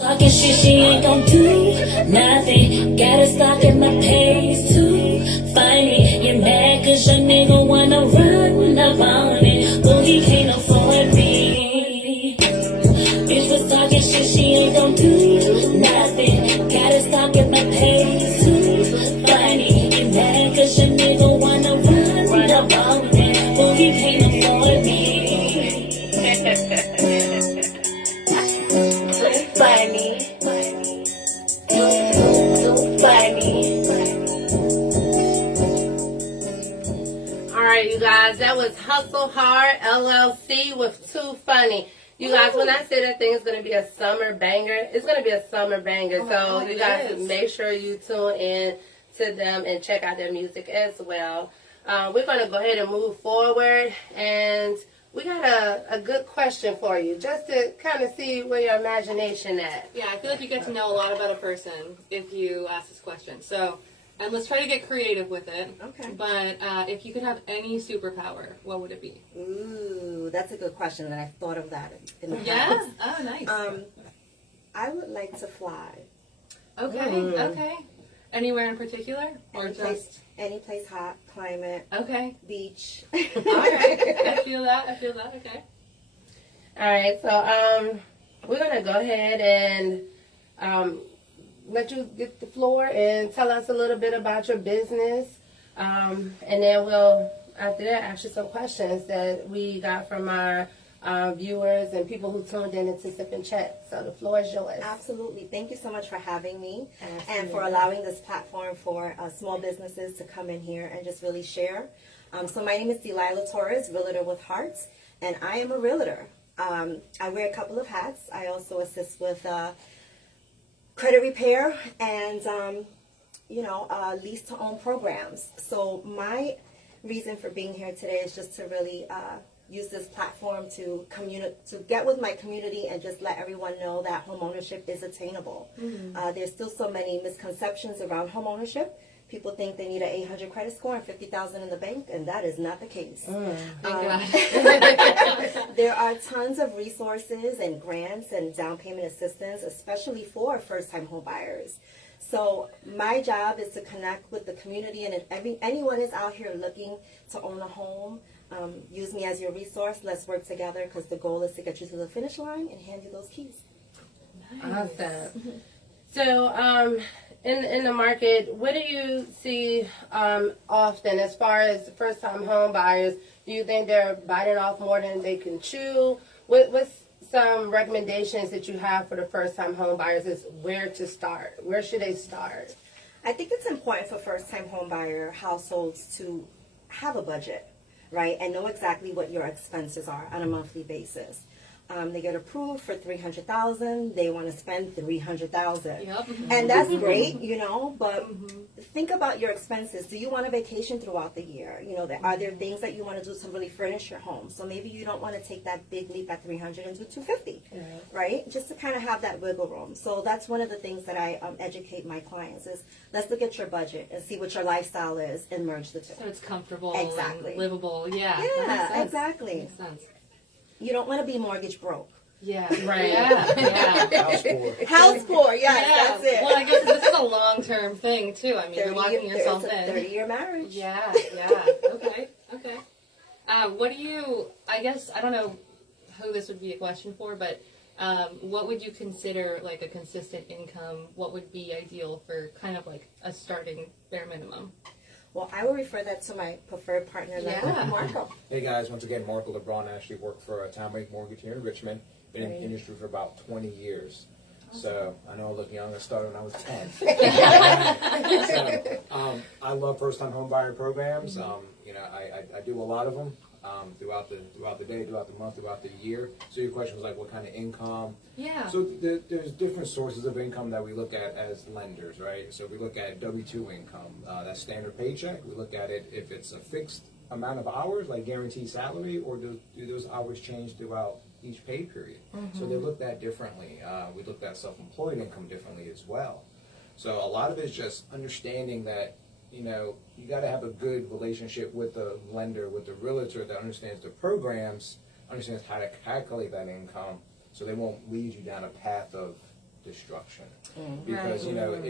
Talking shit, she ain't gon' do nothing. Gotta stop at my pace to find it. You mad cause your nigga wanna run up on it. But he can't afford me. Bitch was talking shit, she ain't gon' do nothing. Gotta stop at my pace to find it. You mad cause your nigga wanna run up on it. But he can't afford me. Find me. Don't find me. All right, you guys, that was Hustle Hard LLC with Too Funny. You guys, when I say that thing is going to be a summer banger, it's going to be a summer banger. So you guys make sure you tune in to them and check out their music as well. We're going to go ahead and move forward, and we got a good question for you, just to kind of see where your imagination at. Yeah, I feel like you get to know a lot about a person if you ask this question. So, and let's try to get creative with it. Okay. But if you could have any superpower, what would it be? Ooh, that's a good question, and I've thought of that in the past. Yeah? Oh, nice. I would like to fly. Okay, okay. Anywhere in particular? Or Any place hot, climate, Okay. beach. All right. I feel that, okay. All right, so we're going to go ahead and let you get the floor and tell us a little bit about your business. And then we'll, after that, ask you some questions that we got from our viewers and people who tuned in to Sip and Chat. So the floor is yours. Absolutely. Thank you so much for having me and for allowing this platform for small businesses to come in here and just really share. So my name is Delila Torres, Realtor with Hearts, and I am a realtor. I wear a couple of hats. I also assist with credit repair and, lease to own programs. So my reason for being here today is just to really use this platform to get with my community and just let everyone know that home ownership is attainable. There's still so many misconceptions around home ownership. People think they need an 800 credit score and $50,000 in the bank, and that is not the case. Thank God. There are tons of resources and grants and down payment assistance, especially for first-time home buyers. So my job is to connect with the community, and if anyone is out here looking to own a home, use me as your resource. Let's work together because the goal is to get you to the finish line and hand you those keys. Nice. Awesome. So, in the market, what do you see often as far as first-time home buyers? Do you think they're biting off more than they can chew? What's some recommendations that you have for the first-time home buyers is where to start? Where should they start? I think it's important for first-time home buyer households to have a budget, right, and know exactly what your expenses are on a monthly basis. They get approved for $300,000. They want to spend $300,000, Yep. and that's great, But think about your expenses. Do you want a vacation throughout the year? Are there things that you want to do to really furnish your home? So maybe you don't want to take that big leap at $300 into $250, right? Just to kind of have that wiggle room. So that's one of the things that I educate my clients is let's look at your budget and see what your lifestyle is and merge the two. So it's comfortable Exactly. and livable. Yeah. Yeah, exactly. Makes sense. You don't want to be mortgage broke. Yeah. Right. Yeah. House poor. House poor, yes, that's it. Well, I guess this is a long-term thing, too. I mean, you're locking yourself it's a in. 30-year marriage. Yeah. Okay. What do you, I guess, I don't know who this would be a question for, but what would you consider like a consistent income? What would be ideal for kind of like a starting bare minimum? Well, I will refer that to my preferred partner, Marco. Hey guys, once again, Marco LeBron. I actually work for Town Bank Mortgage here in Richmond. Been in the industry for about 20 years. So I know I look young. I started when I was 10. I love first-time home buyer programs. I do a lot of them throughout the day, throughout the month, throughout the year. So your question was like, what kind of income? Yeah. So there's different sources of income that we look at as lenders, right? So we look at W-2 income, that's standard paycheck. We look at it if it's a fixed amount of hours, like guaranteed salary, or do those hours change throughout each pay period? So they're looked at differently. We looked at self-employed income differently as well. So a lot of it is just understanding that, you got to have a good relationship with the lender, with the realtor that understands the programs, understands how to calculate that income, so they won't lead you down a path of destruction. Because, you know,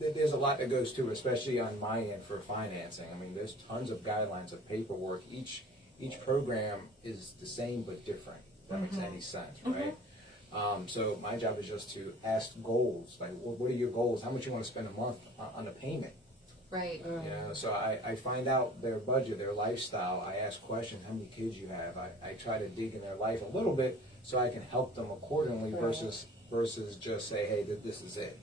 there's a lot that goes to it, especially on my end for financing. I mean, there's tons of guidelines of paperwork. Each program is the same but different, if that makes any sense, right? So my job is just to ask goals, like what are your goals? How much you want to spend a month on a payment? Right. You know, so I find out their budget, their lifestyle. I ask questions, how many kids you have. I try to dig in their life a little bit so I can help them accordingly versus just say, hey, this is it.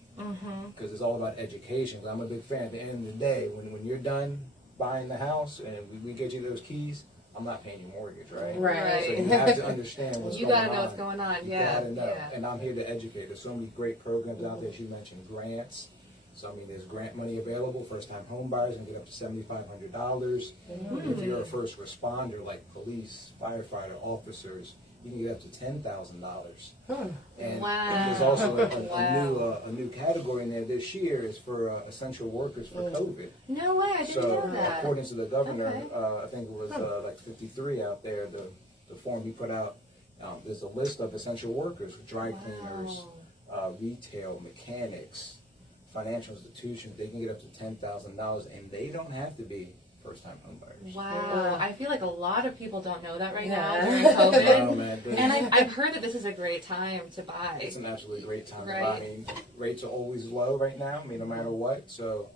Because it's all about education. 'Cause I'm a big fan. At the end of the day, when you're done buying the house and we get you those keys, I'm not paying your mortgage, right? Right. So you have to understand what's You going on. gotta know what's going on. You Yeah. gotta know. Yeah. And I'm here to educate. There's so many great programs out there. She mentioned grants. So, I mean, there's grant money available. First-time home buyers can get up to $7,500. If you're a first responder, like police, firefighter, officers, you can get up to $10,000. And Wow. there's also Wow. a new category in there this year is for essential workers for COVID. No way, I didn't So, know that. according to the governor, Okay. I think it was like 53 out there, the form he put out, there's a list of essential workers, dry cleaners, retail, mechanics, financial institutions. They can get up to $10,000, and they don't have to be first-time homebuyers. Wow, I feel like a lot of people don't know that right Yeah. now during COVID. Oh, man, And I've heard that this is a great time to buy. it's an absolutely great time to Right. buy. I mean, rates are always low right now. I mean, no matter what. So,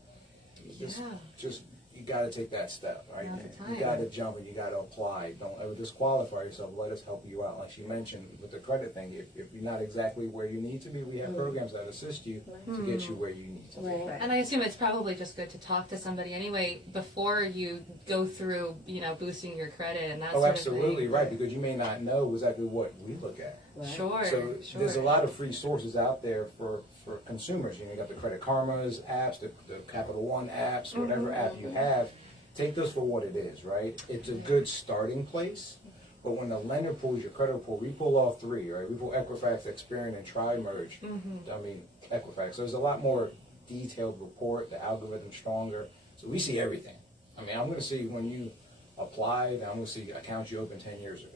just you got to take that step, right? Now's the time. You got to jump and you got to apply. Don't ever disqualify yourself. Let us help you out. Like she mentioned with the credit thing, if you're not exactly where you need to be, we have programs that assist you to get you where you need to be. Right. And I assume it's probably just good to talk to somebody anyway before you go through, boosting your credit and that Oh, sort absolutely, of thing. right, because you may not know exactly what we look at. Sure, So sure. there's a lot of free sources out there for consumers. You got the Credit Karma's apps, the Capital One apps, whatever app you have. Take this for what it is, right? It's a good starting place. But when the lender pulls your credit report, we pull all three, right? We pull Equifax, Experian, and Tri-Merge. I mean, Equifax. So there's a lot more detailed report, the algorithm's stronger. So we see everything. I mean, I'm going to see when you applied, and I'm going to see accounts you opened 10 years ago.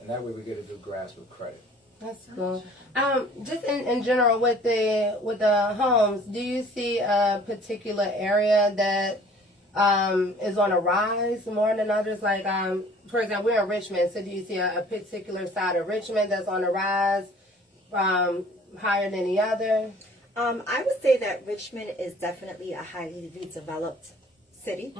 And that way we get a good grasp of credit. That's cool. Just in general with the homes, do you see a particular area that is on a rise more than others? Like, for example, we're in Richmond, so do you see a particular side of Richmond that's on a rise higher than the other? I would say that Richmond is definitely a highly redeveloped city,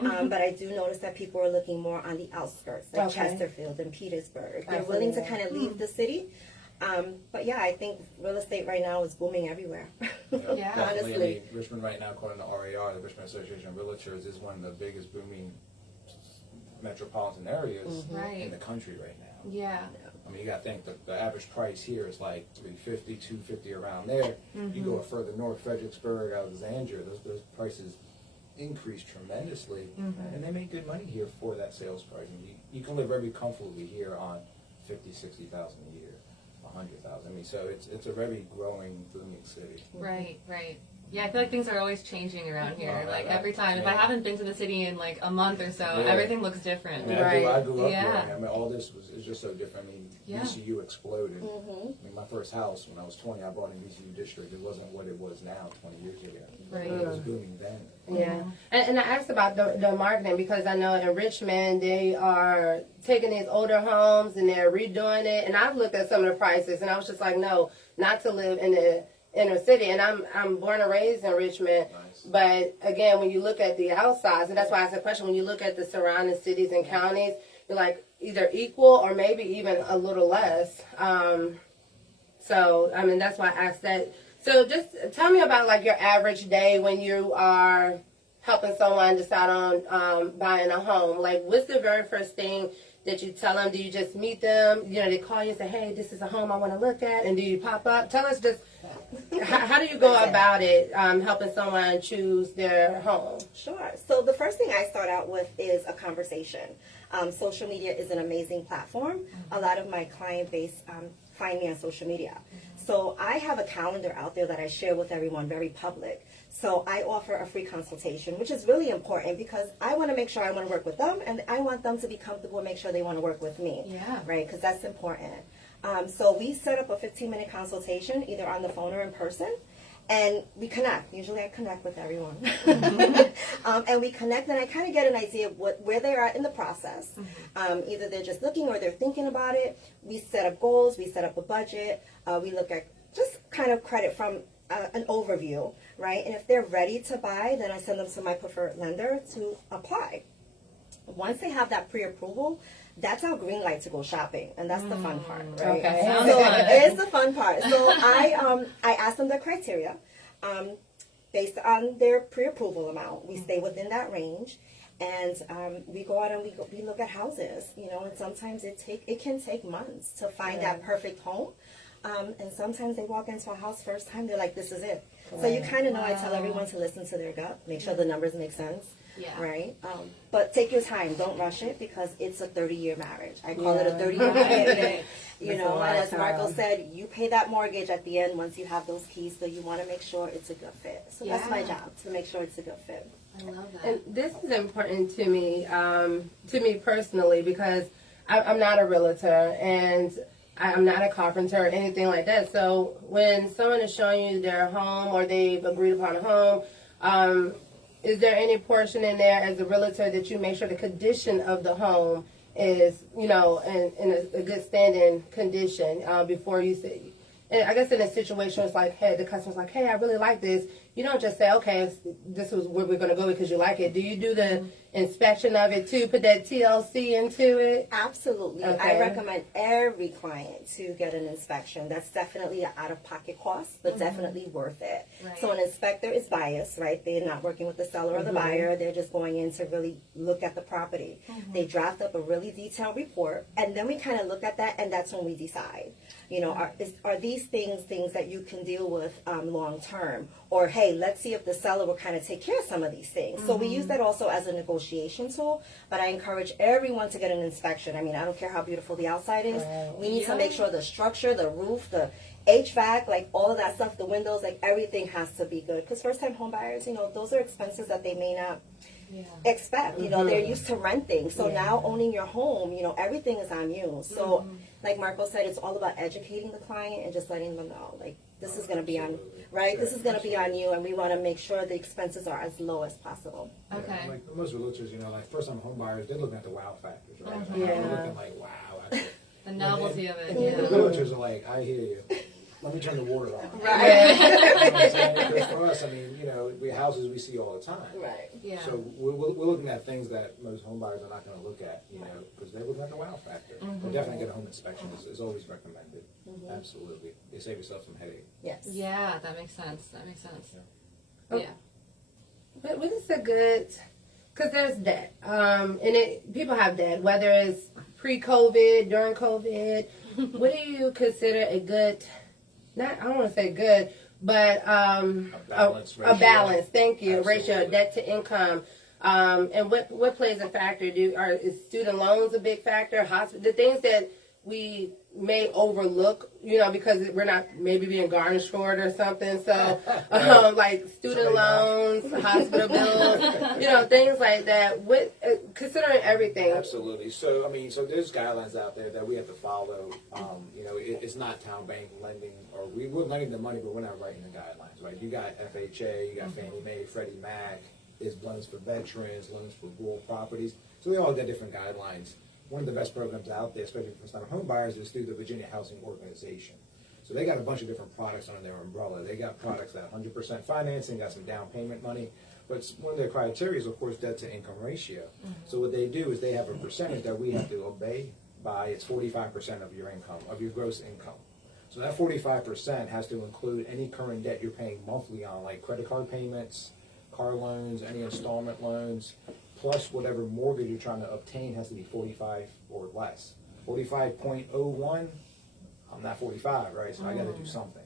but I do notice that people are looking more on the outskirts, like Okay. Chesterfield and Petersburg. They're I see willing to that. kind of leave the city. But yeah, I think real estate right now is booming everywhere. Definitely. I Honestly. mean, Richmond right now, according to RAR, the Richmond Association of Realtors, is one of the biggest booming metropolitan areas Right. in the country right now. Yeah. I mean, you got to think that the average price here is like $350, $250 around there. You go further north, Fredericksburg, Alexandria, those prices increase tremendously, and they make good money here for that sales price. I mean, you can live very comfortably here on $50,000, $60,000 a year, $100,000. I mean, so it's a very growing, booming city. Right, right. Yeah, I feel like things are always changing around here. Oh, Like right. every time, if I Yeah. haven't been to the city in like a month or so, Yeah. everything looks different. I mean, Right. I grew up Yeah. here. I mean, all this is just so different. I mean, Yeah. VCU exploded. I mean, my first house when I was 20, I bought in VCU district. It wasn't what it was now 20 years ago. Right. It was booming then. Yeah, and I asked about the marketing because I know in Richmond they are taking these older homes and they're redoing it. And I've looked at some of the prices and I was just like, no, not to live in the inner city. And I'm born and raised in Richmond. Nice. But again, when you look at the outsides, and that's why I asked the question, when you look at the surrounding cities and counties, you're like either equal or maybe even a little less. So I mean that's why I asked that. So just tell me about like your average day when you are helping someone decide on buying a home. Like what's the very first thing that you tell them? Do you just meet them? They call you and say, hey, this is a home I want to look at. And do you pop up? Tell us just, how do you go about it, helping someone choose their home? Sure. So the first thing I start out with is a conversation. Social media is an amazing platform. A lot of my client base find me on social media. So I have a calendar out there that I share with everyone, very public. So I offer a free consultation, which is really important because I want to make sure I want to work with them and I want them to be comfortable and make sure they want to work with me. Yeah. Right? Because that's important. So we set up a 15-minute consultation, either on the phone or in person, and we connect. Usually I connect with everyone. And we connect, and I kind of get an idea of where they're at in the process. Either they're just looking or they're thinking about it. We set up goals, we set up a budget, we look at just kind of credit from an overview, right? And if they're ready to buy, then I send them to my preferred lender to apply. Once they have that pre-approval, that's our green light to go shopping, and that's the fun part, right? Okay. So it is the fun part. So I ask them the criteria based on their pre-approval amount. We stay within that range, and we go out and we look at houses, you know. And sometimes it can take months to find that perfect home. And sometimes they walk into a house first time, they're like, "This is it." So you kind of know. I tell everyone to listen to their gut, make sure the numbers make sense. Yeah. Right? But take your time. Don't rush it, because it's a 30-year marriage. I call it a 30-year commitment. You know, and as Marco said, you pay that mortgage at the end once you have those keys, so you want to make sure it's a good fit. So that's my job, to make sure it's a good fit. I love that. And this is important to me personally, because I'm not a realtor and I'm not a carpenter or anything like that. So when someone is showing you their home or they've agreed upon a home, is there any portion in there as a realtor that you make sure the condition of the home is, you know, in a good standing condition before you say? And I guess in a situation it's like, hey, the customer's like, hey, I really like this. You don't just say, okay, this is where we're going to go because you like it. Do you do the inspection of it too? Put that TLC into it? Absolutely. Okay. I recommend every client to get an inspection. That's definitely an out-of-pocket cost, but definitely worth it. Right. So an inspector is biased, right? They're not working with the seller or the buyer. They're just going in to really look at the property. They draft up a really detailed report, and then we kind of look at that, and that's when we decide. You know, are these things that you can deal with long term? Or, hey, let's see if the seller will kind of take care of some of these things. So we use that also as a negotiation tool, but I encourage everyone to get an inspection. I mean, I don't care how beautiful the outside is. We need to make sure the structure, the roof, the HVAC, like all of that stuff, the windows, like everything has to be good. Because first-time home buyers, you know, those are expenses that they may not expect. You know, they're used to renting. So now owning your home, you know, everything is on you. So like Marco said, it's all about educating the client and just letting them know, like, this is going to be on, right? This is going to be on you, and we want to make sure the expenses are as low as possible. Okay. Yeah, like most realtors, you know, like first-time home buyers, they're looking at the wow factors, right? Yeah. They're looking like, wow. The novelty of it. And the Yeah. realtors are like, I hear you. Let me turn the water on. Right. You know what I'm saying? Because for us, I mean, you know, houses we see all the time. Right. Yeah. So we're looking at things that most home buyers are not going to look at, you know, because they're looking at the wow factor. But definitely get a home inspection is always recommended. Absolutely. You save yourself some headache. Yes. Yeah, that makes sense. That makes sense. Oh. Yeah. But what is a good, because there's debt, and people have debt, whether it's pre-COVID, during COVID. What do you consider a good, I don't want to say good, but balance a ratio. balance, thank you, Absolutely. ratio, debt to income. And what plays a factor? Is student loans a big factor? The things that we may overlook, you know, because we're not maybe being garnished for it or something. So, like student loans, hospital bills, you know, things like that. Considering everything. Absolutely. So, I mean, there's guidelines out there that we have to follow. You know, it's not town bank lending, or we're lending the money, but we're not writing the guidelines, right? You got FHA, you got Fannie Mae, Freddie Mac. There's loans for veterans, loans for rural properties. So they all got different guidelines. One of the best programs out there, especially for first-time home buyers, is through the Virginia Housing Organization. So they got a bunch of different products under their umbrella. They got products that 100% financing, got some down payment money. But one of their criteria is, of course, debt to income ratio. So what they do is they have a percentage that we have to obey by. It's 45% of your income, of your gross income. So that 45% has to include any current debt you're paying monthly on, like credit card payments, car loans, any installment loans, plus whatever mortgage you're trying to obtain has to be 45 or less. 45.01, I'm not 45, right? So I got to do something.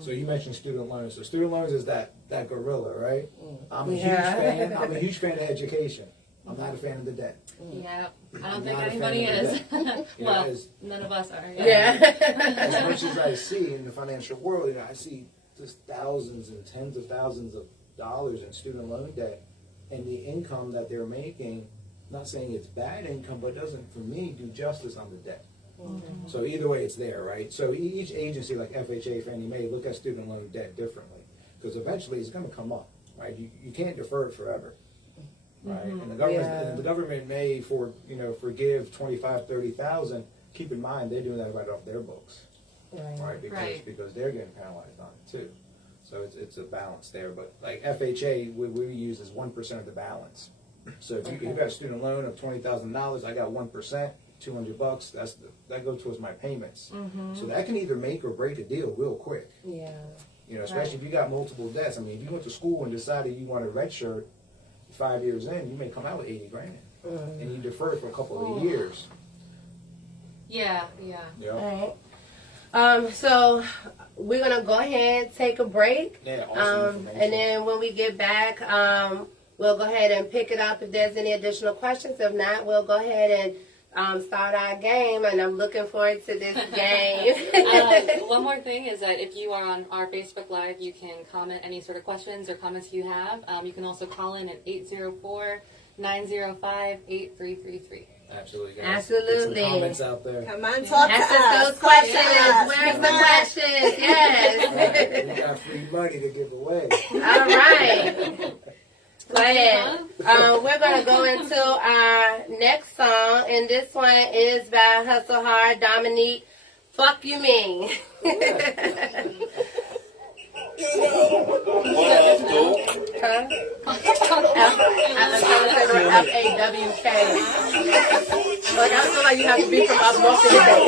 So you mentioned student loans. So student loans is that gorilla, right? I'm a huge fan. I'm a huge fan of education. I'm not a fan of the debt. Yeah. I don't I'm think not a anybody fan of is. You know, Well, as- none of us are. Yeah. as much as I see in the financial world, you know, I see just thousands and tens of thousands of dollars in student loan debt, and the income that they're making, not saying it's bad income, but doesn't, for me, do justice on the debt. So either way, it's there, right? So each agency, like FHA, Fannie Mae, look at student loan debt differently, because eventually it's going to come up, right? You can't defer it forever, right? And the government may forgive 25,000, 30,000. Keep in mind they're doing that right off their books, right? Because they're getting penalized on it too. So it's a balance there. But like FHA, we use is 1% of the balance. So if you got a student loan of $20,000, I got 1%. $200. That goes towards my payments. So that can either make or break a deal real quick. Yeah. Especially if you got multiple debts. I mean, if you went to school and decided you want a red shirt 5 years in, you may come out with $80,000, and you defer it for a couple of years. Yeah. All right. So we're gonna go ahead and take a break. Yeah, awesome and then when we get back, we'll go ahead and pick it up if there's any additional questions. If not, we'll go ahead and start our game, and I'm looking forward to this game. One more thing is that if you are on our Facebook Live, you can comment any sort of questions or comments you have. You can also call in at 804-905-8333. Absolutely, guys. Absolutely. Get some comments out there. Come on, talk to Ask us. us those questions. Yes. Where's the questions? Yes. We got free money to give away. All right. Go ahead. We're going to go into our next song, and this one is by Hustle Hard, Dominique, Fuck You Mean. Huh? I'm trying to say the F-A-W-K. Like, I feel like you have to be from up north to get that.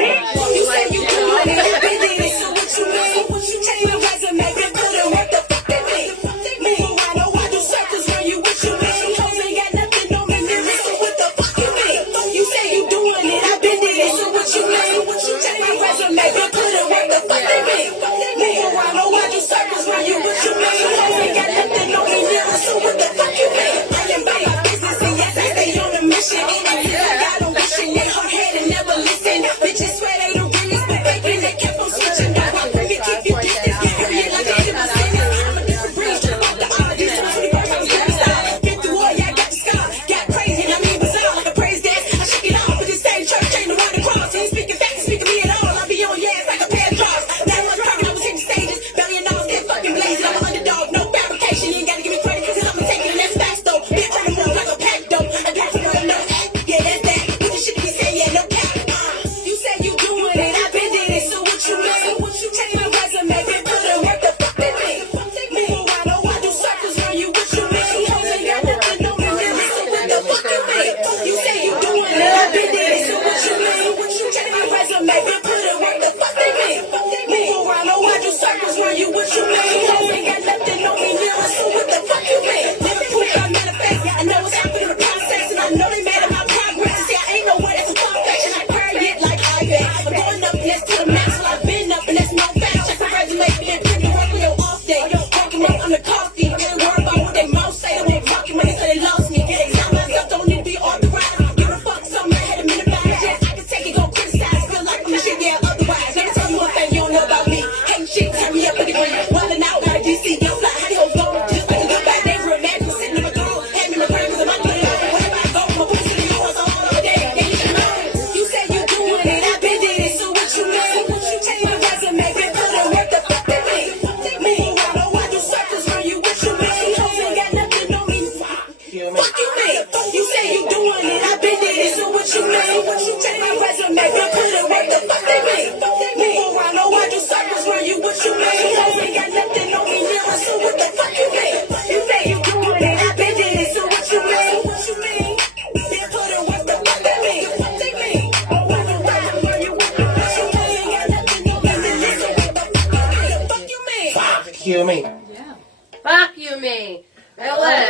You mean? Yeah. Fuck you, me. That was.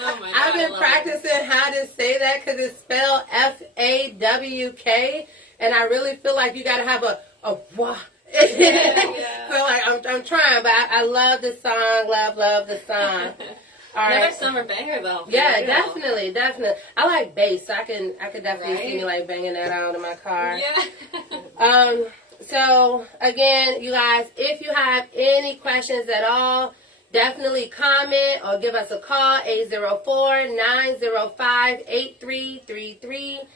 Oh my God, I've been practicing how to say that because it's spelled F-A-W-K, and I really feel like you got to have a wah. So like I'm trying, but I love the song. Love the song. All Another right. summer banger though. Yeah, You know. definitely. I like bass. So I could definitely see me like banging that out in my car. Yeah. So again, you guys, if you have any questions at all, definitely comment or give us a call, 804-905-8333.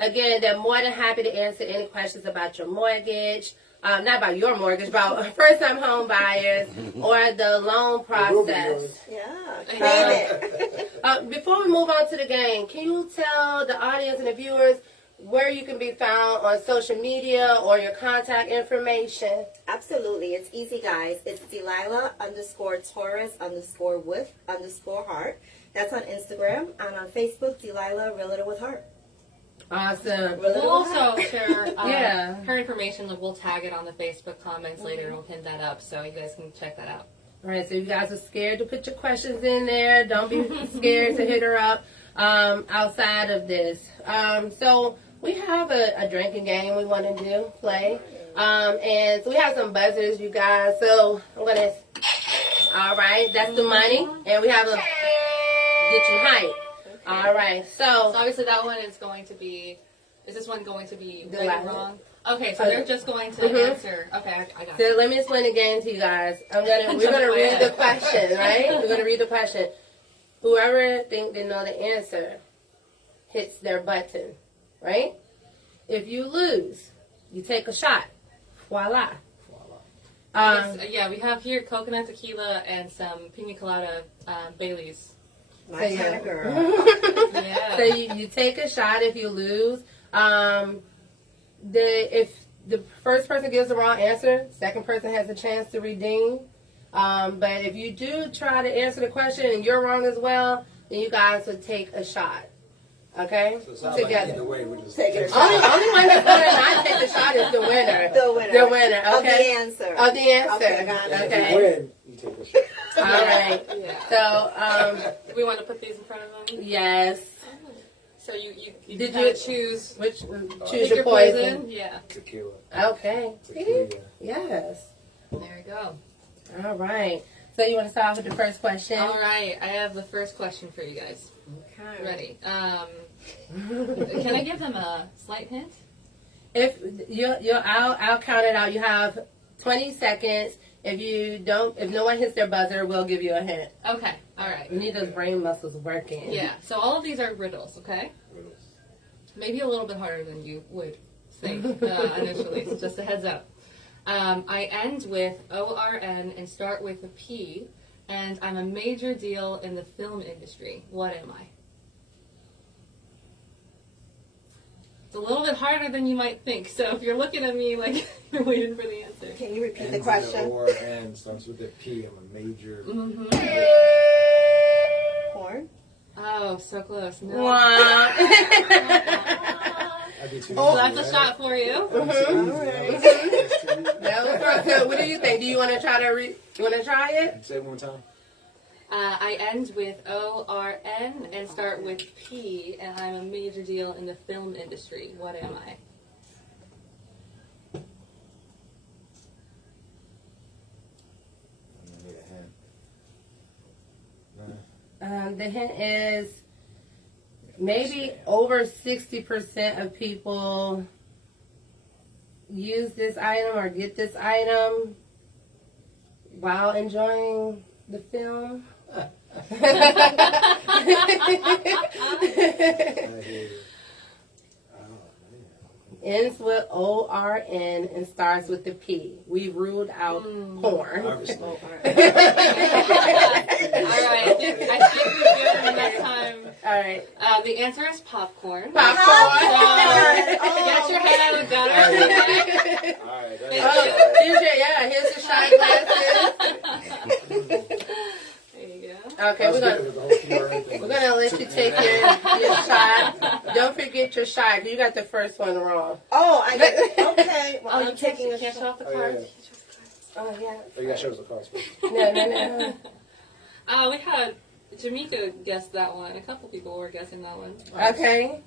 Again, they're more than happy to answer any questions about your mortgage. Not about your mortgage, about first-time home buyers or the loan process. Yeah, claim it. Before we move on to the game, can you tell the audience and the viewers where you can be found on social media or your contact information? Absolutely. It's easy, guys. It's Delila_Torres_with_heart. That's on Instagram. And on Facebook, Delila Realtor with Heart. Awesome. We'll also share Yeah. her information. We'll tag it on the Facebook comments later, and we'll pin that up so you guys can check that out. All right, so you guys are scared to put your questions in there. Don't be scared to hit her up outside of this. So we have a drinking game we want to play. And so we have some buzzers, you guys. So I'm going to, all right, that's the money. And we have a get your height. All right, So obviously that one is going to be, is this one going to be right or wrong? Okay, so they're just going to answer. Okay, I got so it. let me explain the game to you guys. We're gonna read the question, right? We're gonna read the question. Whoever think they know the answer hits their button, right? If you lose, you take a shot. Voila. Yeah, we have here coconut tequila and some pina colada Baileys. My kind of girl. Yeah. So you take a shot if you lose. If the first person gives the wrong answer, second person has a chance to redeem. But if you do try to answer the question and you're wrong as well, then you guys would take a shot. Okay? So it's not like Together. either way, we just Take it. Only one that's going to not take the shot is the winner. The winner. The winner, Of the okay? answer. Of the answer. Okay, I got it. If Okay. you win, you take a shot. All right. Yeah. So, Do we want to put these in front of them? yes. So you Did kind you of choose Which pick choose your poison? Yeah. Tequila. Okay. Tequila. Yes. There you go. All right. So you want to start off with the first question? All right, I have the first question for you guys. Okay. Ready? Can I give them a slight hint? If I'll count it out. You have 20 seconds. If no one hits their buzzer, we'll give you a hint. Okay. All right. We need those brain muscles working. Yeah. So all of these are riddles. Okay. Riddles. Maybe a little bit harder than you would think initially. So just a heads up. I end with ORN and start with a P, and I'm a major deal in the film industry. What am I? It's a little bit harder than you might think. So if you're looking at me like you're waiting for the answer. Can you repeat Ends the in question? Or and starts with a P. I'm a major. Porn? Oh, so close. No. Wow. That'd be too So easy, that's a right? shot for you. That'd be too easy, Alright. right? That was wrong. So what do you think? Do you want to try to you want to try it? Say it one more time. I end with ORN and start with P, and I'm a major deal in the film industry. What am I? I need a hint. The hint is maybe over 60% of people use this item or get this item while enjoying the film. I hear you. Oh, man. Ends with ORN and starts with the P. We ruled out porn. Obviously. All right, I think we're good enough time. All right. The answer is popcorn. Popcorn. Get your head out of the gutter. All right. Oh, here's your shot glasses. There you go. Okay, we're gonna let you take your shot. Don't forget your shot. You got the first one wrong. Oh, I get okay. Well, Oh, I'm you taking a can't show shot. off the Oh, cards. yeah. Oh yeah. Oh, you got to show us the cards first. No. We had Jamaica guessed that one. A couple people were guessing that one. Okay.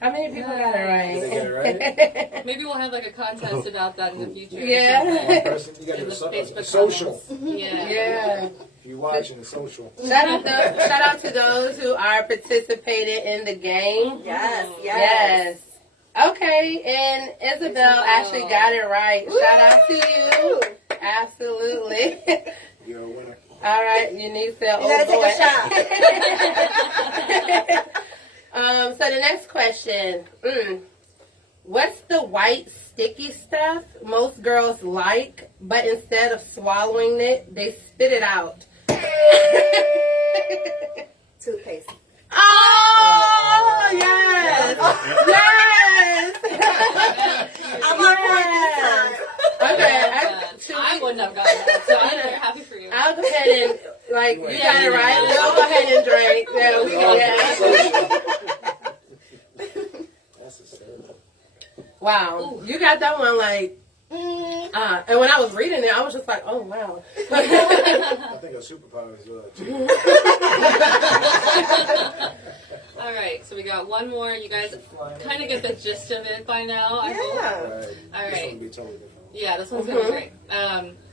How many people got it Did they get right? it right? Maybe we'll have like a contest about that in the future. Yeah. One person, you got to In do the Facebook a social. comments. Yeah. Yeah. If you're watching, the social. Shout out to those who are participating in the game. Yes, Yes. Okay, and Isabel actually got it right. Shout out to you. Absolutely. You're a winner. All right, you need to. You gotta take a shot. So the next question. What's the white sticky stuff most girls like, but instead of swallowing it, they spit it out? Toothpaste. Oh, yes. Yes. I'm on point this time. Okay. I wouldn't have gotten that, so I'm very happy for you. I'll go ahead and, like, you got it right. We'll go ahead and drink. Yeah, we can, That's hysterical. Wow. Ooh. You got that one, like, and when I was reading it, I was just like, oh, wow. I think a superpower is too. All right, so we got one more. You guys kind of get the gist of it by now, I hope. Yeah. All This right. one would be totally different. Yeah, this one's gonna be great.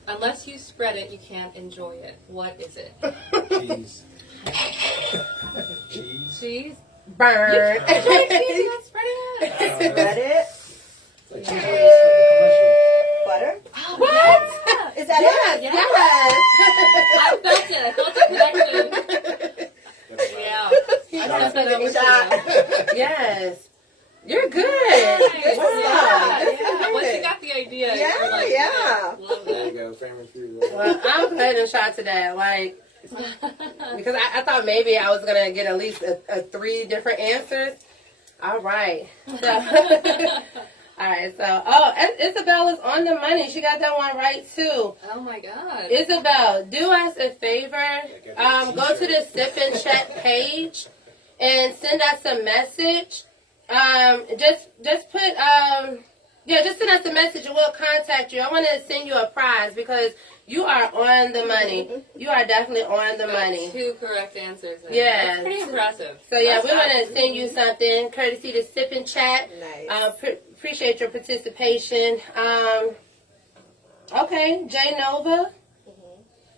Unless you spread it, you can't enjoy it. What is it? Cheese. Cheese. Cheese? Burn. Cheese, you're not spreading it? Spread it. It's like cheese on the Butter. What? Is that it? Yes. I felt it. I felt the connection. commercial. Yeah. Yes. I sent that over to Shot. you. Yes. You're good. Nice. Wow. Yeah. Once you got the idea, Yeah, you're like, yeah. Love There you that. go, family feud. Well, I'm glad and shot to that. Like, because I thought maybe I was going to get at least a 3 different answers. All right. So, all right. So, Isabel is on the money. She got that one right, too. Oh my God. Isabel, do us a favor. Go to the Sip and Chat page and send us a message. Just put just send us a message and we'll contact you. I want to send you a prize because you are on the money. You are definitely on the money. 2 correct answers. Then. Yes. That's pretty impressive. So yeah, That's we want fast. to send you something courtesy to Sip and Chat. Nice. Appreciate your participation. Okay, J Nova.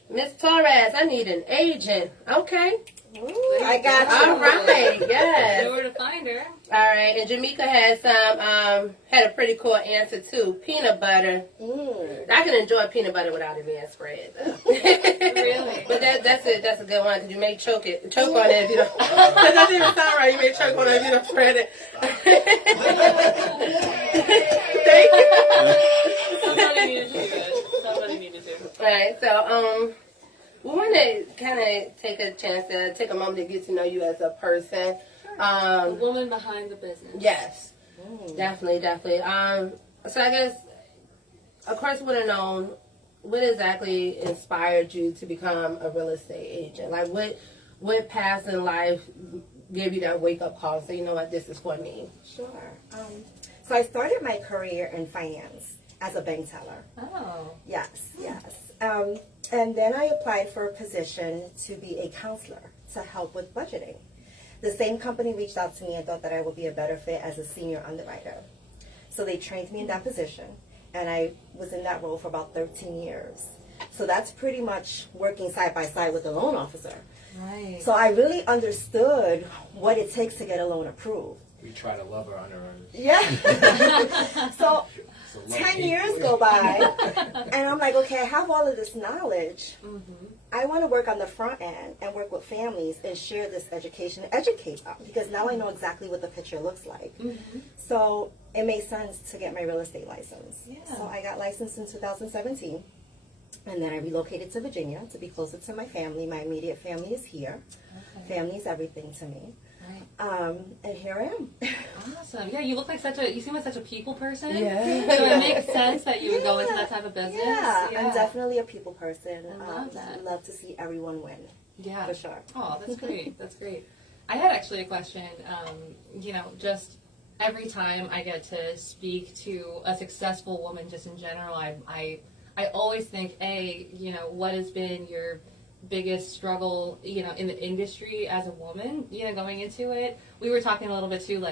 Miss Torres, I need an agent. Okay. Ooh, I got you. All right. Yes. Know where to find her. All right. And Jamaica has had a pretty cool answer too. Peanut butter. I can enjoy peanut butter without it being spread. Though. Really? But that's a good one because you may choke on it if you don't. That doesn't even sound right. You may choke on it if you don't spread it. Thank you. Somebody needed to do it. Somebody needed to. All right. So we want to kind of take a chance to take a moment to get to know you as a person. The woman behind the business. Yes, definitely. So I guess, of course, we would have known what exactly inspired you to become a real estate agent. Like, what past in life gave you that wake up call? So you know what, this is for me. Sure. So I started my career in finance as a bank teller. Oh. Yes. And then I applied for a position to be a counselor to help with budgeting. The same company reached out to me and thought that I would be a better fit as a senior underwriter. So they trained me in that position, and I was in that role for about 13 years. So that's pretty much working side by side with the loan officer. Right. So I really understood what it takes to get a loan approved. We try to love our underwriters. Yeah. So 10 years go by, and I'm like, okay, I have all of this knowledge. I want to work on the front end and work with families and share this education, educate them, because now I know exactly what the picture looks like. So it made sense to get my real estate license. Yeah. So I got licensed in 2017, and then I relocated to Virginia to be closer to my family. My immediate family is here. Okay. Family is everything to me. Right. And here I am. Awesome. Yeah, you look like you seem like such a people person. Yeah. So it makes sense that you would go into that type of business. Yeah, I'm definitely a people person. I love that. Love to see everyone win. Yeah. For sure. Oh, that's great. That's great. I had actually a question. Just every time I get to speak to a successful woman, just in general, I always think, what has been your biggest struggle, in the industry as a woman, going into it? We were talking a little bit too,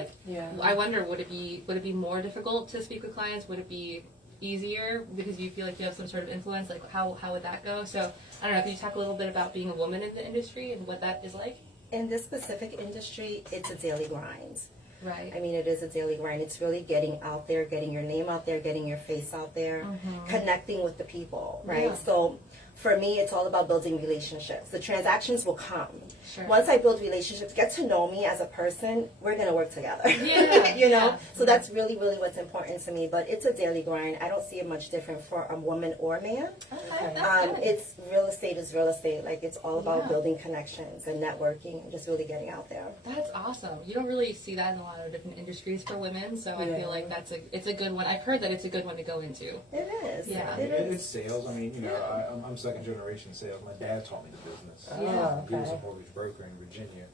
I wonder, would it be more difficult to speak with clients? Would it be easier because you feel like you have some sort of influence? Like, how would that go? So, I don't know, can you talk a little bit about being a woman in the industry and what that is like? In this specific industry, it's a daily grind. Right. I mean, it is a daily grind. It's really getting out there, getting your name out there, getting your face out there, connecting with the people, right? Yeah. So for me, it's all about building relationships. The transactions will come. Sure. Once I build relationships, get to know me as a person, we're going to work together. Yeah, you know? yeah. So that's really, really what's important to me. But it's a daily grind. I don't see it much different for a woman or man. Okay, that's good. It's real estate is real estate. Like, it's all about Yeah. building connections and networking and just really getting out there. That's awesome. You don't really see that in a lot of different industries for women, so I feel like it's a good one. I've heard that it's a good one to go into. It is. Yeah. It is. It's sales. I mean, you know, I'm second generation sales. My dad taught me the business. Yeah. He was a mortgage broker in Virginia.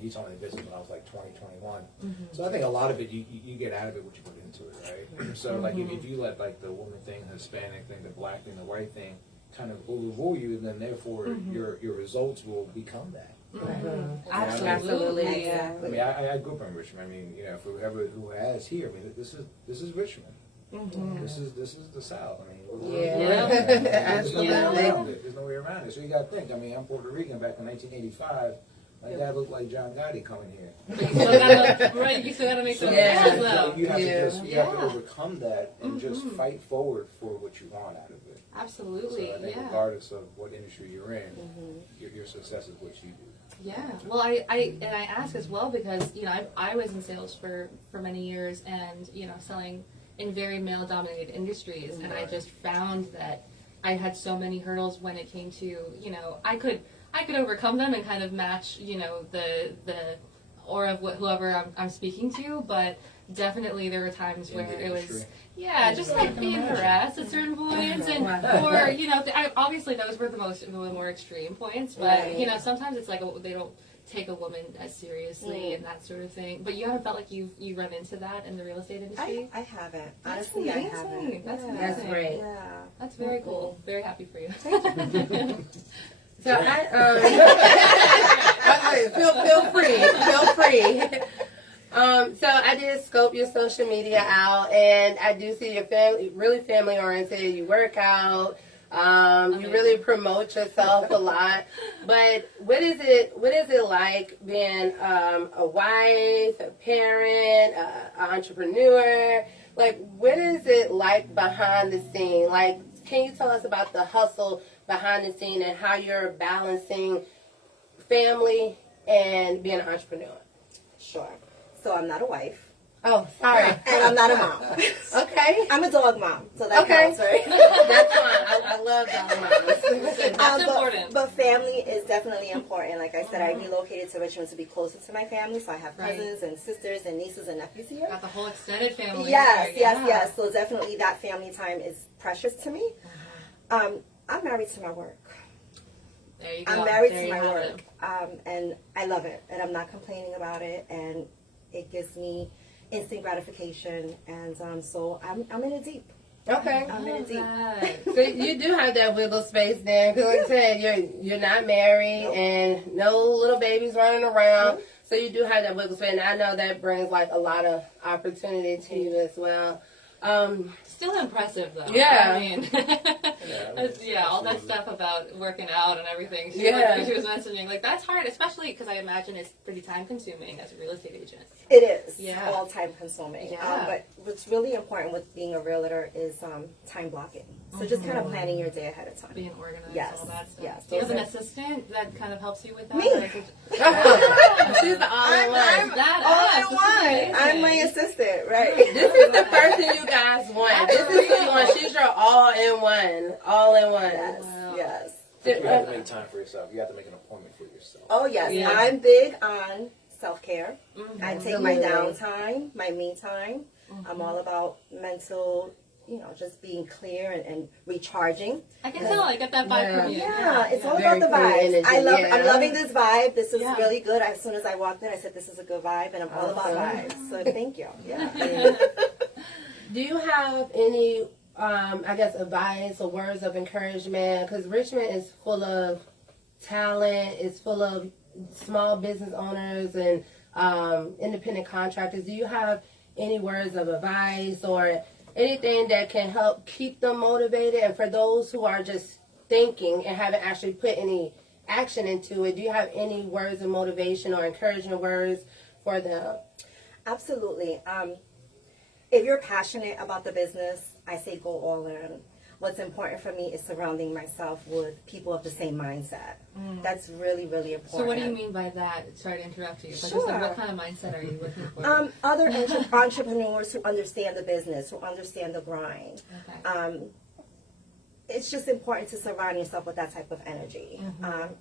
He taught me the business when I was like 20, 21. So I think a lot of it, you get out of it what you put into it, right? So like if you let like the woman thing, the Hispanic thing, the black thing, the white thing kind of overrule you, then therefore your results will become that. Absolutely. Yeah. I mean, I grew up in Richmond. I mean, you know, for whoever who has here, I mean, this is Richmond. This is the South. I mean, there's no way around it. There's no way around it. So you got to think. I mean, I'm Puerto Rican back in 1985. My dad looked like John Gotti coming here. But you still gotta, you still gotta make some friends, though. You have to just you have to Yeah. overcome that and just fight forward for what you want out of it. Absolutely, So I think yeah. regardless of what industry you're in, your success is what you do. Yeah, well, I ask as well because I was in sales for many years and selling in very male dominated industries, and I just found that I had so many hurdles when it came to I could overcome them and kind of match the aura of whoever I'm speaking to, but definitely there were times where it was just like being harassed at certain points, and or obviously those were the more extreme points, but sometimes it's like they don't take a woman as seriously and that sort of thing. But you haven't felt like you run into that in the real estate industry? I haven't. That's Honestly, I amazing. haven't. That's Yeah. amazing. That's great. Yeah. That's very cool. Very happy for you. So feel free. So I did scope your social media out, and I do see you're really family oriented. You work out. You really promote yourself a lot. But what is it like being a wife, a parent, an entrepreneur? Like, what is it like behind the scene? Like, can you tell us about the hustle behind the scene and how you're balancing family and being an entrepreneur? Sure. So I'm not a wife. Oh, sorry. And I'm not a mom. Okay. I'm a dog mom, so that Okay. counts, right? That's fine. I love dog moms. That's important. But family is definitely important. Like I said, I relocated to Richmond to be closer to my family, so I have Right. cousins and sisters and nieces and nephews here. Got the whole extended family. Yes, there, yes, yeah. yes. So definitely that family time is precious to me. I'm married to my work. There you go. I'm married There to you my have work, it. and I love it, and I'm not complaining about it, and it gives me instant gratification, and so I'm in it deep. Okay. I'm in it deep. Right. So you do have that wiggle space then, because like I said, you're not married Nope. and no little babies running around. So you do have that wiggle space, and I know that brings like a lot of opportunity to you as well. Still impressive though. Yeah. I mean, all that stuff about working out and everything. She was messaging like that's hard, especially because I imagine it's pretty time consuming as a real estate agent. It is. Yeah. All time consuming. Yeah. But what's really important with being a realtor is time blocking. So just kind of planning your day ahead of time. Being organized, Yes, all that stuff. yes. Do you have an Those are- assistant that kind of helps you with that? Me. Or is it- She's the all-in-one. I'm my assistant, right? This is the person you guys want. This is who you want. She's your all-in-one. All-in-one. Yes, Wow. yes. You have to make time for yourself. You have to make an appointment for yourself. Oh yes, Yeah. I'm big on self-care. I take my Absolutely. downtime, my me time. I'm all about mental, just being clear and recharging. I can tell. I get that vibe from you. Yeah, it's all Very about the clear vibes. energy, I'm yeah. loving this vibe. This is Yeah. really good. As soon as I walked in, I said, this is a good vibe, and I'm all about Awesome. vibes. So thank you. Yeah. Do you have any, advice or words of encouragement? Because Richmond is full of talent. It's full of small business owners and independent contractors. Do you have any words of advice or anything that can help keep them motivated? And for those who are just thinking and haven't actually put any action into it, do you have any words of motivation or encouraging words for them? Absolutely. If you're passionate about the business, I say go all in. what's important for me is surrounding myself with people of the same mindset. That's really, really important. So what do you mean by that? Sorry to interrupt you. But Sure. just what kind of mindset are you looking for? Other entrepreneurs who understand the business, who understand the grind. Okay. It's just important to surround yourself with that type of energy.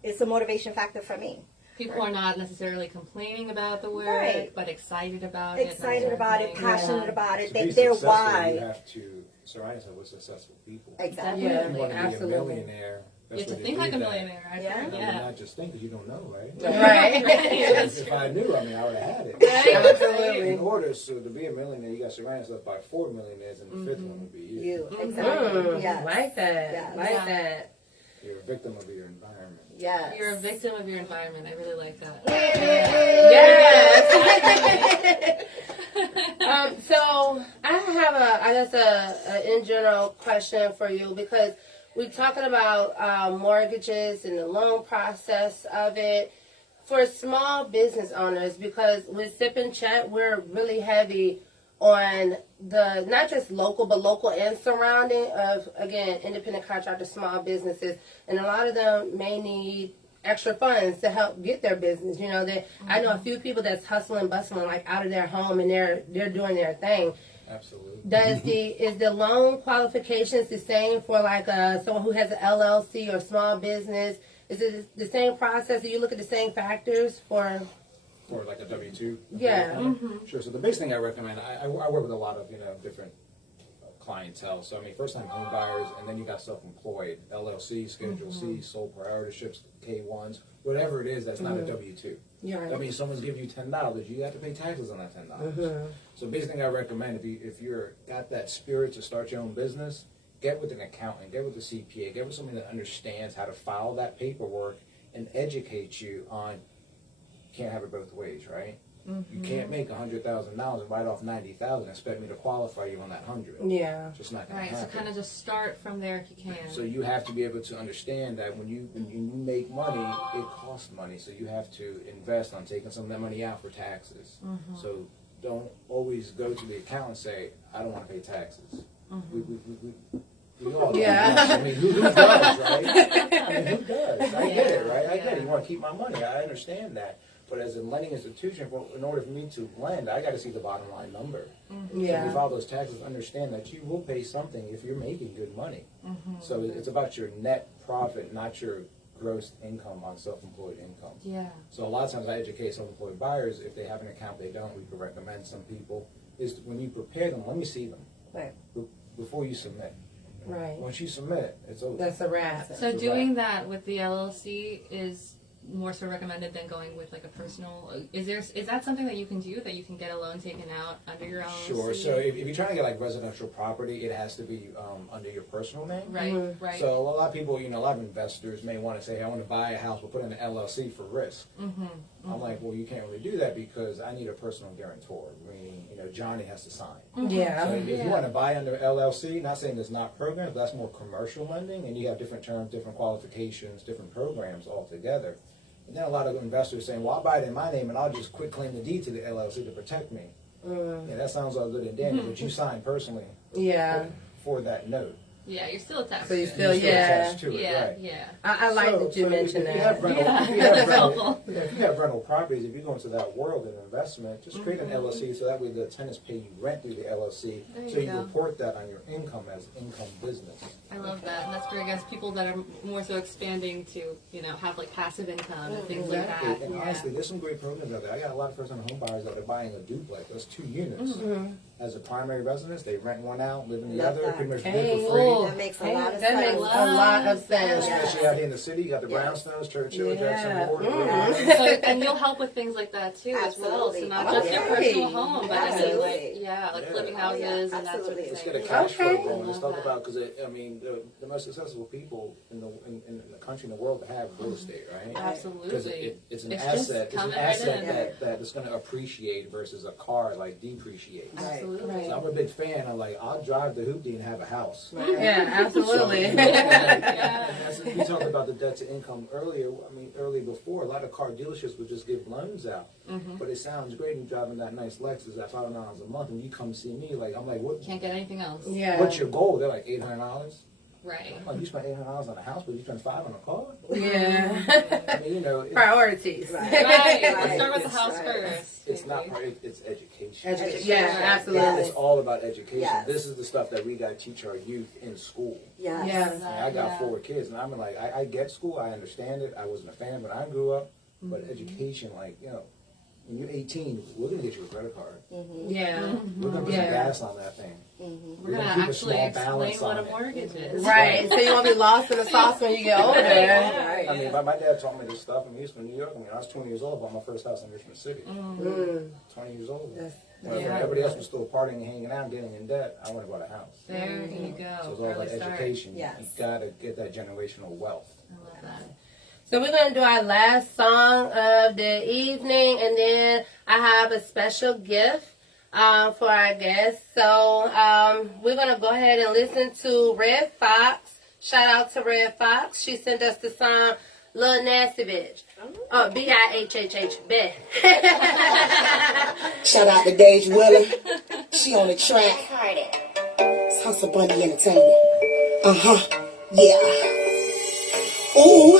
It's a motivation factor for me. People are not necessarily complaining about the work, Right. but excited about it. Excited about it, passionate about it. To be They're successful, why. you have to surround yourself with successful people. Exactly. Yeah. If you want to be Absolutely. a millionaire, You best have to way think do like a that. millionaire. I Yeah. think, I mean, yeah. not just think, because you don't know, right? Right. If I knew, I mean, I would have had it. Absolutely. In order to be a millionaire, you got to surround yourself by 4 millionaires, and the fifth one would be you. You. Exactly. Yes. Like that. Yes. Like Yeah. that. You're a victim of your environment. Yes. You're a victim of your environment. I really like that. Yes. So I have a in general question for you, because we're talking about mortgages and the loan process of it for small business owners, because with Sip and Chat, we're really heavy on the not just local but local and surrounding of, again, independent contractors, small businesses, and a lot of them may need extra funds to help get their business. You know, I know a few people that's hustling, bustling, like out of their home, and they're doing their thing. Absolutely. Is the loan qualifications the same for like someone who has an LLC or small business? Is it the same process? Do you look at the same factors for? For like a W-2? Yeah. Sure. So the biggest thing I recommend, I work with a lot of, different clientele. So, I mean, first time home buyers, and then you got self-employed, LLC, Schedule C, sole proprietorships, K1s, whatever it is that's not a W-2. Yeah. I mean, someone's giving you $10, you have to pay taxes on that $10. So, basic thing I recommend, if you're got that spirit to start your own business, get with an accountant, get with a CPA, get with somebody that understands how to file that paperwork and educate you on. Can't have it both ways, right? You can't make $100,000 and write off $90,000 and expect me to qualify you on that 100. Yeah. Just not going Right, to so happen. kind of just start from there if you can. So you have to be able to understand that when you make money, it costs money. So you have to invest on taking some of that money out for taxes. So don't always go to the accountant and say, I don't want to pay taxes. We all do. Yeah. I mean, who does, right? I mean, who does? I get it, right? I get it. You want to keep my money. I understand that. But as a lending institution, in order for me to lend, I got to see the bottom line number. So if you file those taxes, understand that you will pay something if you're making good money. So it's about your net profit, not your gross income on self-employed income. Yeah. So a lot of times I educate self-employed buyers. If they have an account, they don't. We could recommend some people. Is when you prepare them, let me see them Right. before you submit. Right. Once you submit, it's over. That's a wrap. So doing that with the LLC is more so recommended than going with like a personal. Is that something that you can do, that you can get a loan taken out under your LLC? Sure. So if you're trying to get like residential property, it has to be under your personal name. Right. Right. So a lot of people, a lot of investors may want to say, I want to buy a house, but put in an LLC for risk. I'm like, well, you can't really do that because I need a personal guarantor. Meaning, Johnny has to sign. Yeah. So if you want to buy under LLC, not saying there's not programs, but that's more commercial lending, and you have different terms, different qualifications, different programs altogether. And then a lot of investors saying, well, I'll buy it in my name and I'll just quit claim the deed to the LLC to protect me. Yeah, that sounds all good and dandy, but you signed personally Yeah. for that note. Yeah, you're still attached. So you to it. still, attached to it, Yeah. right. Yeah. I like that you mentioned if you that. have rental, Yeah. if you have That's rental, helpful. if you have rental properties, if you go into that world of investment, just create an LLC so that way the tenants pay you rent through the LLC. There So you you go. report that on your income as income business. I love that. And that's for, I guess, people that are more so expanding to, have like passive income and things like that. And honestly, there's some great programs out there. I got a lot of first-time home buyers that are buying a duplex. That's 2 units. As a primary residence, they rent one out, live in the Love other, that. pretty much Hey, live for free. oh. That makes a Hey, lot of that sense. makes a lot of sense. Especially out here in the city, you got the brownstones, Churchill, Jackson Ward. So, and you'll help with things like that too, as well. So Absolutely. not just your Okay. personal home, but I mean, Absolutely. like, like flipping houses and that sort of Absolutely. thing. Let's get a cash flow Okay. going. Let's talk Love about, because the most successful people in the country, in the world, have real estate, right? Absolutely. Because it's an It's just asset. It's an coming right asset in. that is going to appreciate versus a car like depreciates. Absolutely. Right. So I'm a big fan. I'm like, I'll drive to Hoopty and have a house. Yeah, absolutely. So, and as we talked about the debt to income earlier. Early before, a lot of car dealerships would just give loans out. But it sounds great. You're driving that nice Lexus at $500 a month, and you come see me. I'm like, what? Can't get anything else. Yeah. What's your goal? They're like $800. Right. Oh, you spent $800 on a house, but you spent $500 on a car? Yeah. I mean, you know, Priorities. Right. Let's Right. start with the house Right. first. it's maybe. not, it's education. Education. Yeah, absolutely. It's all about education. Yes. This is the stuff that we got to teach our youth in school. Yes. Yes. And I got 4 kids, and I'm like, I get school, I understand it. I wasn't a fan when I grew up, but education, like, you know, when you're 18, we're gonna get you a credit card. Yeah. We're gonna put some Yeah. gas on that thing. We're gonna keep a actually small explain balance what on a it. mortgage is. Right. So you won't be lost in the sauce when you get older. Right. I mean, my dad taught me this stuff, and he was from New York. I mean, I was 20 years old, bought my first house in Richmond City. 20 years old. When everybody else was still partying and hanging out, getting in debt, I went and bought a house. There you go. So it's all about Early start. education. Yes. You gotta get that generational wealth. I love that. So we're going to do our last song of the evening, and then I have a special gift for our guests. So we're going to go ahead and listen to Red Fox. Shout out to Red Fox. She sent us the song Little Nasty Bitch. Oh, B-I-H-H-H, bitch. Shout out to Dage Willer. She on the track. It's Hustle Bunny Entertainment. Yeah. Ooh.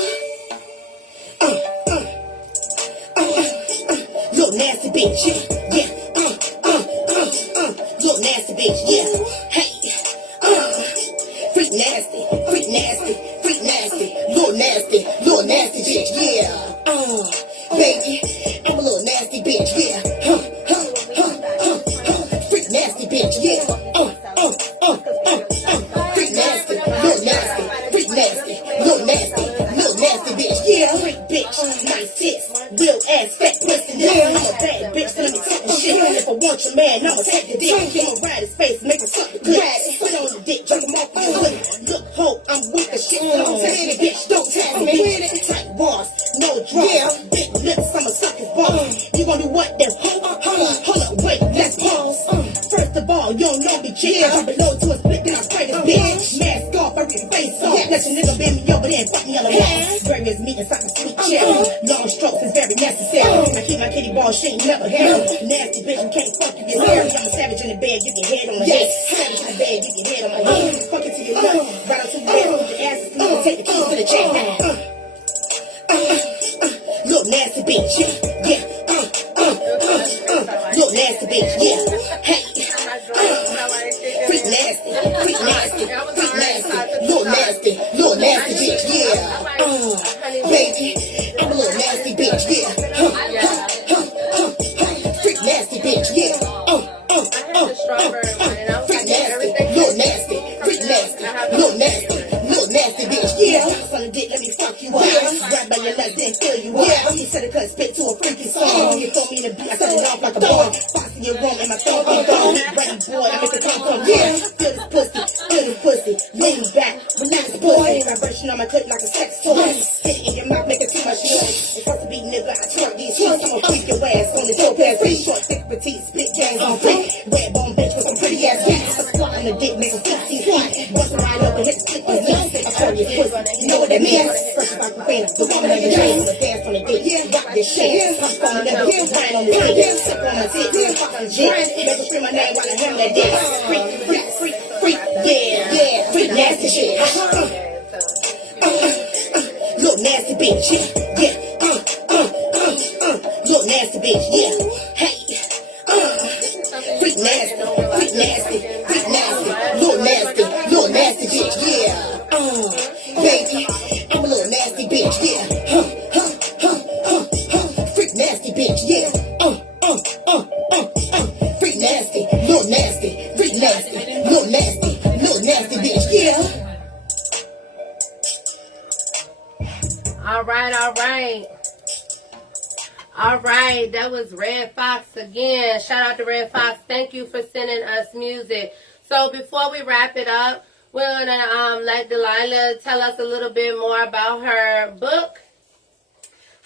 Little nasty bitch. Yeah. Little nasty bitch. Yeah. Hey. Freak nasty. Freak nasty. Freak nasty. Little nasty bitch. Yeah. Baby, I'm a little nasty bitch. Yeah. Freak nasty bitch. Yeah. Freak nasty. Little nasty. Freak nasty. Little nasty bitch. Yeah. Freak bitch. Nice tits. Real ass fat pussy. Yeah. I'm a bad bitch. So let me talk this shit. If I want your man, I'ma take the dick. I'ma ride his face, make him suck the dick. Put on the dick, drink him off the hood. Look, ho, I'm with the shit. Don't test me, bitch. Don't test me. Tight bars, no drugs. Big lips, I'ma suck his balls. You gon' do what then? Hold up, wait, let's pause. First of all, you don't know me, chill. Drop it low to a split, then I spray this bitch. Mask off, I rip your face off. Let your nigga bend me over there and fuck me on the wall. Bring his meat inside the sweet chair. Long strokes is very necessary. I keep my kitty ball, she ain't never hair. Nasty bitch, you can't fuck, you get scared. I'm a savage in the bed, you get head on my head. Savage in the bed, you get head on my head. Fuck it to your left, right up to the left, put your ass asleep and take the keys to the chain. Little nasty bitch, yeah. Little nasty bitch, yeah. Hey. Freak nasty, freak nasty, freak nasty, little nasty bitch, yeah. Baby, I'm a little nasty bitch, yeah. Freak nasty bitch, yeah. Freak nasty, little nasty, freak nasty, little nasty bitch, yeah. Son of dick, let me fuck you up. Grab by your legs, then fill you up. He said it couldn't spit to a freaky song. You throw me in the beat, I set it off like a bomb. Fox in your room, and my thumb on thumb. Ready, boy, I make the tongue come, yeah. Feel this pussy, lean back, relax, boy. Vibration on my clit like a sex toy. Hit it in your mouth, make it too much noise. It's supposed to be nigga, I twerk these hooks. I'ma freak your ass on the dope ass beat. Short, thick, petite, spit gangs on fleek. Red bone bitch with some pretty ass beats. A squat on the dick, make a 15 feet. Bust a line up and hit the stick with me. I call you pussy, you know what that means. First of all, the woman of your dreams. Dance on the dick, rock this shit. Pop on the level, grind on the dick. Suck on my tits, fuck on the jet. Make her scream my name while I hammer that dick. Freak, yeah, freak nasty shit. Little nasty bitch, yeah. Little nasty bitch, yeah. Hey, freak nasty, little nasty bitch, yeah. Baby, I'm a little nasty bitch, yeah. Freak nasty bitch, yeah. Freak nasty, little nasty, freak nasty, little nasty bitch, yeah. All right, that was Red Fox again. Shout out to Red Fox. Thank you for sending us music. So before we wrap it up, we're gonna let Delila tell us a little bit more about her book.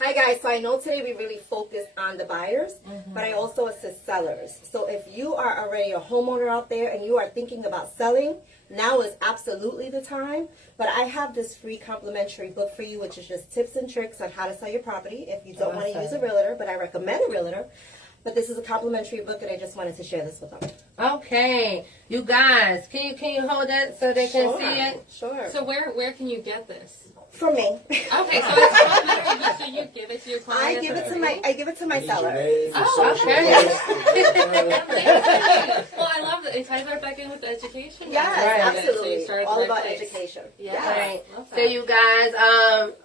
Hi guys, so I know today we really focused on the buyers, but I also assist sellers. So if you are already a homeowner out there and you are thinking about selling, now is absolutely the time. But I have this free complimentary book for you, which is just tips and tricks on how to sell your property if you don't want to use a realtor, but I recommend a realtor. But this is a complimentary book and I just wanted to share this with them. Okay, you guys, can you hold that so they can see it? Sure. So where can you get this? From me. Okay, so it's so you give it to your clients. I give it to my seller. Oh, okay. Well, I love that. It ties right back in with the education. Yes, Right. absolutely. So you started All the about right place. education. Yeah. Right. Love that. So you guys,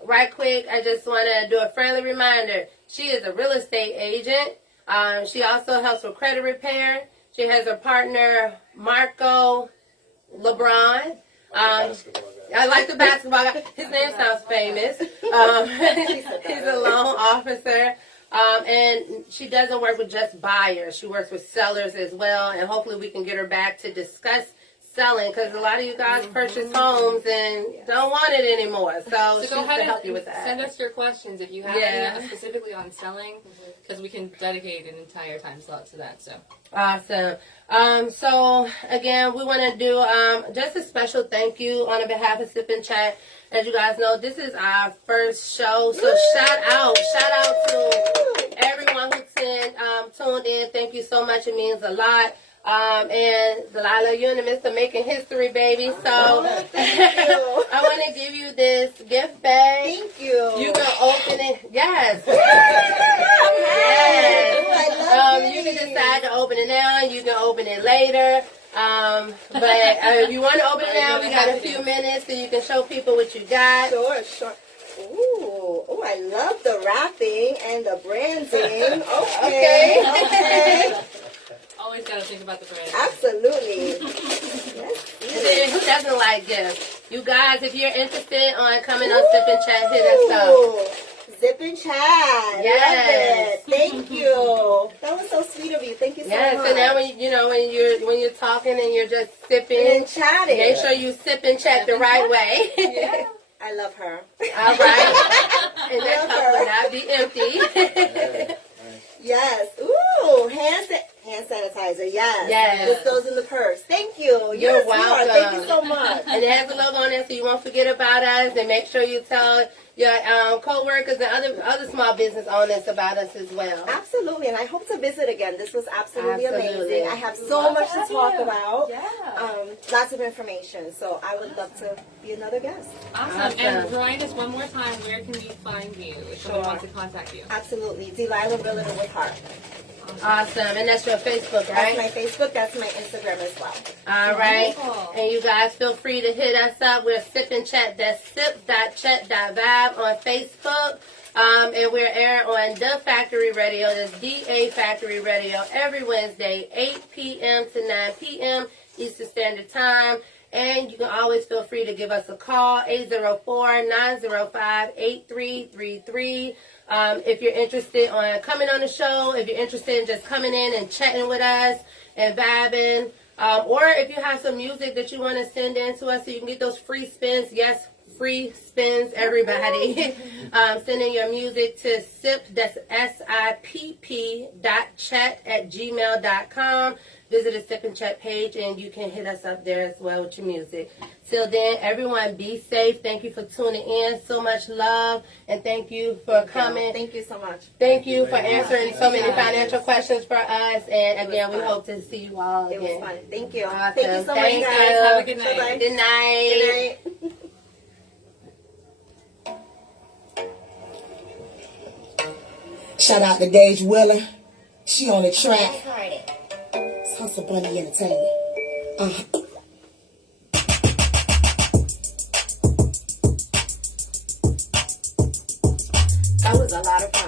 right quick, I just want to do a friendly reminder. She is a real estate agent. She also helps with credit repair. She has her partner, Marco LeBron. I like the basketball guy. His name sounds famous. He's a loan officer. And she doesn't work with just buyers. She works with sellers as well. And hopefully we can get her back to discuss selling, because a lot of you guys purchase homes and don't want it anymore. So she's go to ahead help and you with that. send us your questions if you have any specifically on selling, because we can dedicate an entire time slot to that. So Awesome. So again, we want to do just a special thank you on behalf of Sip and Chat. As you guys know, this is our first show, so shout out to everyone who tuned in. Thank you so much. It means a lot. And Delila, you're in the midst of making history, baby. So I want to give you this gift bag. Thank you. You can open it. Yes. You can decide to open it now. You can open it later. But if you want to open it now, we got a few minutes so you can show people what you got. Sure. Ooh, I love the wrapping and the branding. Okay. always got to think about the brand. Absolutely. Yes. Who doesn't like gifts? You guys, if you're interested on coming on Sip and Chat, hit us up. Zip and Chat. Yes. Love it. Thank you. That was so sweet of you. Thank you so much. So now when you're talking and you're just sipping and chatting, make sure you sip and chat the right way. Yeah. I love her. All right. And that cup will not be empty. Yes. Ooh, hand sanitizer. Yes. Yes. This goes in the purse. Thank you. You're welcome. welcome. Thank you so much. And it has a logo on there so you won't forget about us. And make sure you tell your co-workers and other small business owners about us as well. Absolutely. And I hope to visit again. This was absolutely Absolutely. amazing. I have so much to talk about. Yeah. Lots of information. So I would love to be another guest. Awesome. And remind us one more time, where can we find you if someone wants to contact you? Absolutely. Delila Realtor with Heart. Awesome. And that's your Facebook, right? That's my Facebook. That's my Instagram as well. All right. Wonderful. And you guys feel free to hit us up. We're Sip and Chat. That's sip.chat.vibe on Facebook. And we're airing on The Factory Radio. That's DA Factory Radio every Wednesday, 8 p.m. to 9 p.m. Eastern Standard Time. And you can always feel free to give us a call, 804-905-8333. If you're interested on coming on the show, if you're interested in just coming in and chatting with us and vibing, or if you have some music that you want to send in to us so you can get those free spins. Yes, free spins, everybody. Send in your music to SIP, that's SIPP.chat@gmail.com. Visit the Sip and Chat page and you can hit us up there as well with your music. Till then, everyone be safe. Thank you for tuning in. So much love. And thank you for coming. Thank you so much. Thank you for answering so many financial questions for us. And again, we hope to see you all It again. was fun. Thank you. Awesome. Thank you so Thank much, you. guys. Have a good night. Bye-bye. Good night. Good night. Shout out to Gage Willer. She on the track. It's Hustle Bunny Entertainment.